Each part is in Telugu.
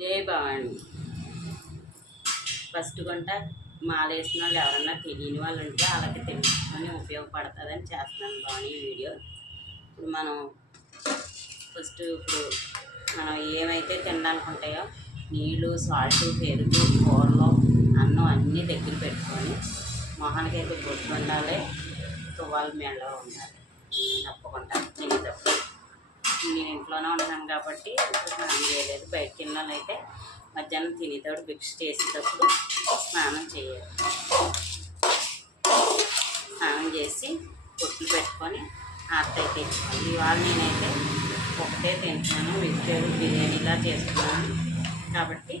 జై భవాని. ఫస్ట్ కొంట మాల వేసిన వాళ్ళు ఎవరన్నా తెలియని వాళ్ళు ఉంటే వాళ్ళకి తెలుసుకొని ఉపయోగపడుతుందని చేస్తున్నాను భవాని ఈ వీడియో. ఇప్పుడు మనం ఫస్ట్ ఇప్పుడు మనం ఏమైతే తినడానికి ఉంటాయో నీళ్ళు సాల్ట్ పెరుగు కూరలు అన్నం అన్నీ దగ్గర పెట్టుకొని మొహానికి అయితే బొట్టు ఉండాలి తువ్వాలు మెడలో ఉండాలి తప్పకుండా తినేటప్పుడు నేను ఇంట్లోనే ఉంటున్నాను కాబట్టి స్నానం చేయలేదు. బయటికి వెళ్ళిన అయితే మధ్యాహ్నం తినేటప్పుడు ఫిక్స్ చేసేటప్పుడు స్నానం చేయాలి. స్నానం చేసి పొట్లు పెట్టుకొని ఆర్తై తెచ్చుకోవాలి. ఇవాళ నేనైతే ఒకటే తింటున్నాను. వెజిటేబుల్ బిర్యానీలా చేసుకున్నాను కాబట్టి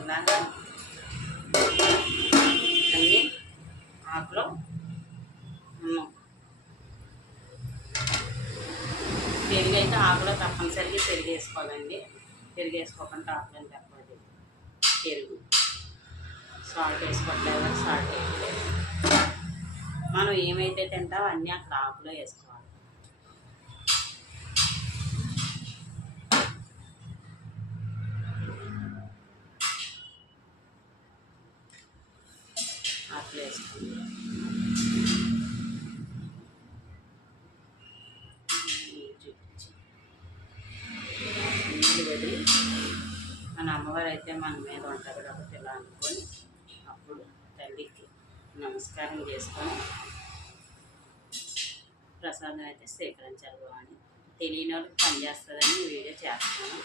ఇలాగా పెరుగు అయితే ఆకులో తప్పనిసరిగా పెరుగు వేసుకోవాలండి పెరుగు వేసుకోకుండా ఆకులని తప్పదు. పెరుగు. సాల్ట్ వేసుకోవట్లేదు సాల్ట్ వేయట్లేదు. మనం ఏమైతే తింటామో అన్నీ అక్కడ ఆకులో వేసుకోవాలి. ఆకులు వేసుకోవాలి. నీళ్ళు మన అమ్మవారు అయితే మన మీద ఉంటారు కాబట్టి ఇలా అనుకొని అప్పుడు తల్లికి నమస్కారం చేసుకొని ప్రసాదం అయితే స్వీకరించాలి అని తెలియని వాళ్ళకి పనిచేస్తుందని వీడియో చేస్తున్నాను.